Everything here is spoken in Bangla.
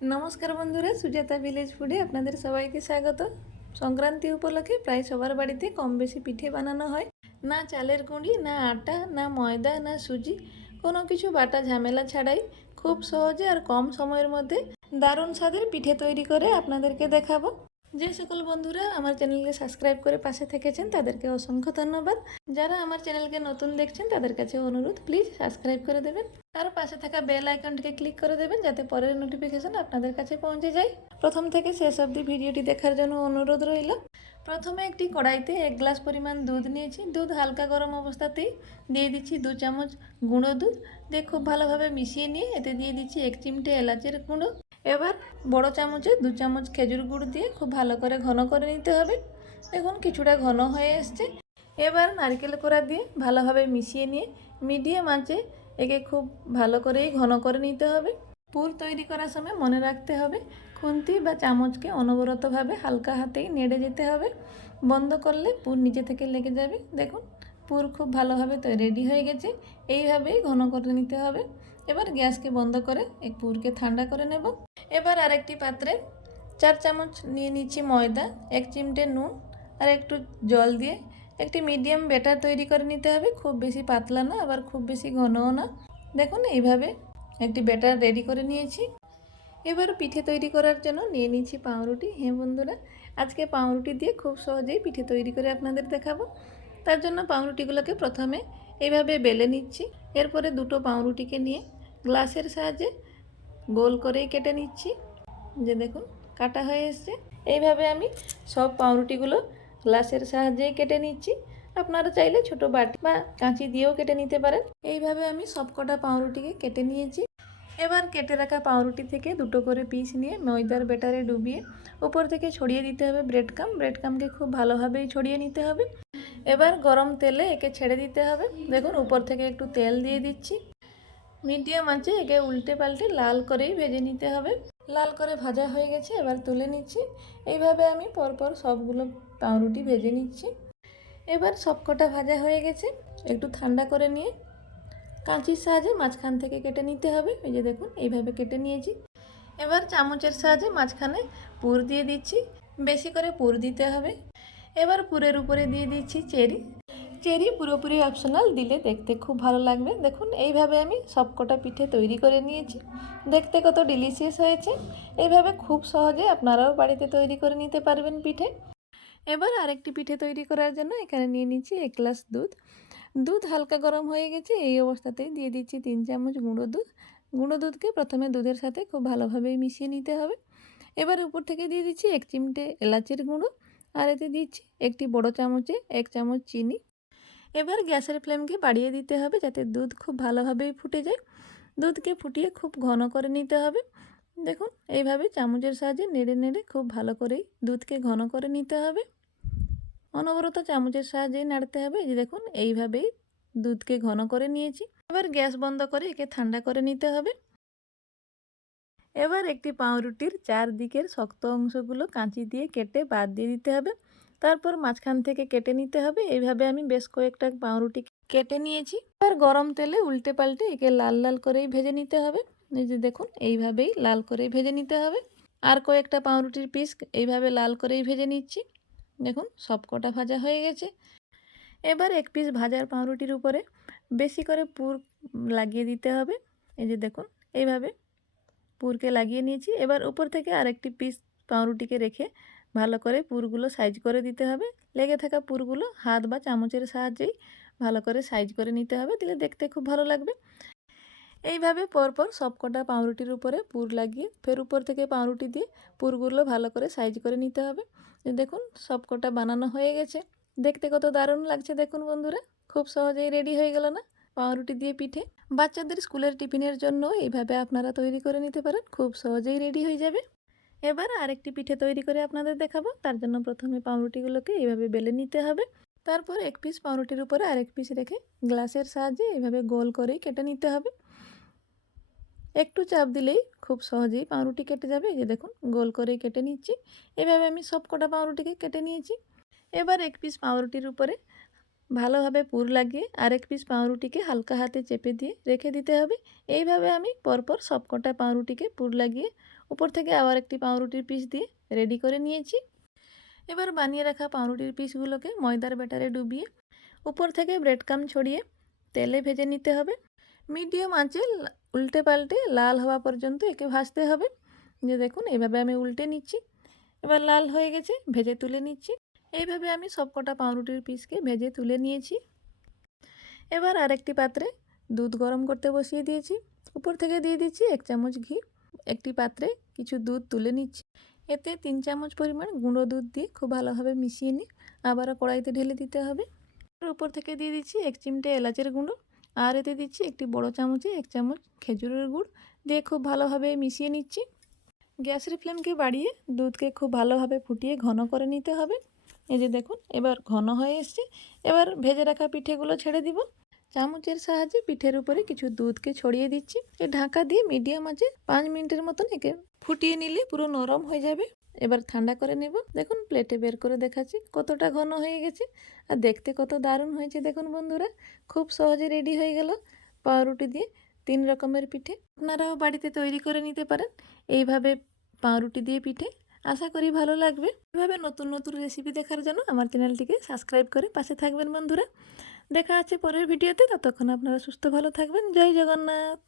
নমস্কার বন্ধুরা, সুজাতা ভিলেজ ফুডে আপনাদের সবাইকে স্বাগত। সংক্রান্তি উপলক্ষে প্রায় সবার বাড়িতে কম বেশি পিঠে বানানো হয়। না চালের গুঁড়ি, না আটা, না ময়দা, না সুজি, কোনো কিছু বাটা ঝামেলা ছাড়াই খুব সহজে আর কম সময়ের মধ্যে দারুণ স্বাদের পিঠে তৈরি করে আপনাদেরকে দেখাবো। যে সকল বন্ধুরা আমার চ্যানেলকে সাবস্ক্রাইব করে পাশে থেকেছেন, তাদেরকে অসংখ্য ধন্যবাদ। যারা আমার চ্যানেলকে নতুন দেখছেন, তাদের কাছে অনুরোধ প্লিজ সাবস্ক্রাইব করে দেবেন। আর পাশে থাকা বেল আইকনটিকে ক্লিক করে দেবেন, যাতে পরের নোটিফিকেশন আপনাদের কাছে পৌঁছে যায়। প্রথম থেকে শেষ অব্দি ভিডিওটি দেখার জন্য অনুরোধ রইল। প্রথমে একটি কড়াইতে এক গ্লাস পরিমাণ দুধ নিয়েছি। দুধ হালকা গরম অবস্থাতেই দিয়ে দিচ্ছি দু চামচ গুঁড়ো দুধ। দিয়ে খুব ভালোভাবে মিশিয়ে নিয়ে এতে দিয়ে দিচ্ছি এক চিমটে এলাচের গুঁড়ো। এবার বড় চামচে দু চামচ খেজুর গুড় দিয়ে খুব ভালো করে ঘন করে নিতে হবে। দেখুন কিছুটা ঘন হয়ে এসছে। এবার নারকেল কোড়া দিয়ে ভালোভাবে মিশিয়ে নিয়ে মিডিয়াম আঁচে একে খুব ভালো করেই ঘন করে নিতে হবে। পুর তৈরি করার সময় মনে রাখতে হবে, খুন্তি বা চামচকে অনবরতভাবে হালকা হাতেই নেড়ে যেতে হবে। বন্ধ করলে পুর নিচে থেকে লেগে যাবে। দেখুন, পুর খুব ভালোভাবে তো, রেডি হয়ে গেছে। এইভাবেই ঘন করে নিতে হবে। এবার গ্যাসকে বন্ধ করে এই পুরকে ঠান্ডা করে নেব। এবার আরেকটি পাত্রে চার চামচ নিয়ে নিচ্ছি ময়দা, এক চিমটে নুন আর একটু জল দিয়ে। একটি মিডিয়াম ব্যাটার তৈরি করে নিতে হবে। খুব বেশি পাতলা না, আবার খুব বেশি ঘনও না। দেখুন, এইভাবে একটি ব্যাটার রেডি করে নিয়েছি। এবার পিঠে তৈরি করার জন্য নিয়ে নিচ্ছি পাউরুটি। হ্যাঁ বন্ধুরা, আজকে পাউরুটি দিয়ে খুব সহজেই পিঠে তৈরি করে আপনাদের দেখাবো। তার জন্য পাউরুটিগুলোকে প্রথমে এইভাবে বেলে নিচ্ছি। এরপরে দুটো পাউরুটিকে নিয়ে গ্লাসের সাহায্যে গোল করেই কেটে নিচ্ছি। যে দেখুন, কাটা হয়ে এসছে। এইভাবে আমি সব পাউরুটিগুলো গ্লাসের সাহায্যেই কেটে নিচ্ছি। আপনারা চাইলে ছোট বাটি বা কাঁচি দিয়েও কেটে নিতে পারেন। এইভাবে আমি সবকটা পাউরুটিকে কেটে নিয়েছি। এবার কেটে রাখা পাউরুটি থেকে দুটো করে পিস নিয়ে ময়দার ব্যাটারে ডুবিয়ে উপর থেকে ছড়িয়ে দিতে হবে ব্রেড কাম ব্রেড কামকে খুব ভালোভাবেই ছড়িয়ে নিতে হবে। এবার গরম তেলে একে ছেড়ে দিতে হবে। দেখুন, উপর থেকে একটু তেল দিয়ে দিচ্ছি। মিডিয়াম আছে একে উল্টে পাল্টে লাল করেই ভেজে নিতে হবে। লাল করে ভাজা হয়ে গেছে, এবার তুলে নিচ্ছি। এইভাবে আমি পরপর সবগুলো পাউরুটি ভেজে নিচ্ছি। এবার সবকটা ভাজা হয়ে গেছে। একটু ঠান্ডা করে নিয়ে কাঁচির সাহায্যে মাঝখান থেকে কেটে নিতে হবে। এই যে দেখুন, এইভাবে কেটে নিয়েছি। এবার চামচের সাহায্যে মাঝখানে পুর দিয়ে দিচ্ছি। বেশি করে পুর দিতে হবে। এবার পুরের উপরে দিয়ে দিচ্ছি চেরি। চেরি পুরোপুরি অপশনাল, দিলে দেখতে খুব ভালো লাগবে। দেখুন, এইভাবে আমি সবকটা পিঠে তৈরি করে নিয়েছি। দেখতে কত ডিলিশিয়াস হয়েছে। এইভাবে খুব সহজে আপনারাও বাড়িতে তৈরি করে নিতে পারবেন পিঠে। এবার আরেকটি পিঠে তৈরি করার জন্য এখানে নিয়ে নিচ্ছি এক গ্লাস দুধ। দুধ হালকা গরম হয়ে গেছে, এই অবস্থাতেই দিয়ে দিচ্ছি তিন চামচ গুঁড়ো দুধ। গুঁড়ো দুধকে প্রথমে দুধের সাথে খুব ভালোভাবেই মিশিয়ে নিতে হবে। এবার উপর থেকে দিয়ে দিচ্ছি এক চিমটে এলাচের গুঁড়ো, আর এতে দিচ্ছি একটি বড় চামচে এক চামচ চিনি। এবার গ্যাসের ফ্লেমকে বাড়িয়ে দিতে হবে যাতে দুধ খুব ভালোভাবেই ফুটে যায়। দুধকে ফুটিয়ে খুব ঘন করে নিতে হবে। দেখুন, এইভাবে চামচের সাহায্যে নেড়ে নেড়ে খুব ভালো করেই দুধকে ঘন করে নিতে হবে। অনবরত চামচের সাহায্যেই নাড়তে হবে। যে দেখুন, এইভাবেই দুধকে ঘন করে নিয়েছি। এবার গ্যাস বন্ধ করে একে ঠান্ডা করে নিতে হবে। এবার একটি পাউরুটির চারদিকের শক্ত অংশগুলো কাঁচি দিয়ে কেটে বাদ দিয়ে দিতে হবে। তারপর মাঝখান থেকে কেটে নিতে হবে। এইভাবে আমি বেশ কয়েকটা পাউরুটি কেটে নিয়েছি। এবার গরম তেলে উল্টে পাল্টে একে লাল লাল করেই ভেজে নিতে হবে। যে দেখুন, এইভাবেই লাল করেই ভেজে নিতে হবে। আর কয়েকটা পাউরুটির পিস এইভাবে লাল করেই ভেজে নিচ্ছি। দেখুন সব কটা ভাজা হয়ে গেছে। এবার এক পিস ভাজার পাউরুটির উপরে বেশি করে পুর লাগিয়ে দিতে হবে। এই যে দেখুন, এইভাবে পুরকে লাগিয়ে নিয়েছি। এবার উপর থেকে আরেকটি পিস পাউরুটিকে রেখে ভালো করে পুরগুলো সাইজ করে দিতে হবে। লেগে থাকা পুরগুলো হাত বা চামচের সাহায্যেই ভালো করে সাইজ করে নিতে হবে। দিলে দেখতে খুব ভালো লাগবে। এইভাবে পরপর সবকটা পাউরুটির উপরে পুর লাগিয়ে, ফের উপর থেকে পাউরুটি দিয়ে পুরগুলো ভালো করে সাইজ করে নিতে হবে। দেখুন, সবকটা বানানো হয়ে গেছে। দেখতে কত দারুণ লাগছে দেখুন বন্ধুরা, খুব সহজেই রেডি হয়ে গেল না পাউরুটি দিয়ে পিঠে। বাচ্চাদের স্কুলের টিফিনের জন্য এইভাবে আপনারা তৈরি করে নিতে পারেন, খুব সহজেই রেডি হয়ে যাবে। এবার আরেকটি পিঠে তৈরি করে আপনাদের দেখাবো, তার জন্য প্রথমে পাউরুটিগুলোকে এইভাবে বেলে নিতে হবে। তারপর এক পিস পাউরুটির উপরে আরেক পিস রেখে গ্লাসের সাহায্যে এইভাবে গোল করেই কেটে নিতে হবে। একটু চাপ দিলেই খুব সহজেই পাউরুটি কেটে যাবে। যে দেখুন, গোল করেই কেটে নিচ্ছি। এভাবে আমি সব কটা পাউরুটিকে কেটে নিয়েছি। এবার এক পিস পাউরুটির উপরে ভালোভাবে পুর লাগিয়ে আরেক পিস পাউরুটিকে হালকা হাতে চেপে দিয়ে রেখে দিতে হবে। এইভাবে আমি পরপর সবকটা পাউরুটিকে পুর লাগিয়ে উপর থেকে আবার একটি পাউরুটির পিস দিয়ে রেডি করে নিয়েছি। এবার বানিয়ে রাখা পাউরুটির পিসগুলোকে ময়দার ব্যাটারে ডুবিয়ে উপর থেকে ব্রেড কাম ছড়িয়ে তেলে ভেজে নিতে হবে। মিডিয়াম আঁচে উল্টে পাল্টে লাল হওয়া পর্যন্ত একে ভাজতে হবে। যে দেখুন, এইভাবে আমি উল্টে নিচ্ছি। এবার লাল হয়ে গেছে, ভেজে তুলে নিচ্ছি। এইভাবে আমি সবকটা পাউরুটির পিসকে ভেজে তুলে নিয়েছি। এবার আরেকটি পাত্রে দুধ গরম করতে বসিয়ে দিয়েছি। উপর থেকে দিয়ে দিচ্ছি এক চামচ ঘি। একটি পাত্রে কিছু দুধ তুলে নিচ্ছি। এতে তিন চামচ পরিমাণ গুঁড়ো দুধ দিয়ে খুব ভালোভাবে মিশিয়ে নিই। আবারও কড়াইতে ঢেলে দিতে হবে। উপর থেকে দিয়ে দিচ্ছি এক চিমটে এলাচের গুঁড়ো। আর এতে দিচ্ছি একটি বড় চামচে এক চামচ খেজুরের গুড় দিয়ে খুব ভালোভাবে মিশিয়ে নিচ্ছি। গ্যাসের ফ্লেমকে বাড়িয়ে দুধকে খুব ভালোভাবে ফুটিয়ে ঘন করে নিতে হবে। এই যে দেখুন, এবার ঘন হয়ে এসছে। এবার ভেজে রাখা পিঠেগুলো ছেড়ে দিব। চামচের সাহায্যে পিঠের উপরে কিছু দুধকে ছড়িয়ে দিচ্ছি। এ ঢাকা দিয়ে মিডিয়াম আছে পাঁচ মিনিটের মতন একে ফুটিয়ে নিলে পুরো নরম হয়ে যাবে। এবার ঠান্ডা করে নেব। দেখুন প্লেটে বের করে দেখাচ্ছি কতটা ঘন হয়ে গেছে। আর দেখতে কত দারুণ হয়েছে দেখুন বন্ধুরা। খুব সহজে রেডি হয়ে গেল পাউরুটি দিয়ে তিন রকমের পিঠে। আপনারাও বাড়িতে তৈরি করে নিতে পারেন এইভাবে পাউরুটি দিয়ে পিঠে। আশা করি ভালো লাগবে। এভাবে নতুন নতুন রেসিপি দেখার জন্য আমার চ্যানেলটিকে সাবস্ক্রাইব করে পাশে থাকবেন বন্ধুরা। দেখা আছে পরের ভিডিওতে। ততক্ষণ আপনারা সুস্থ, ভালো থাকবেন। জয় জগন্নাথ।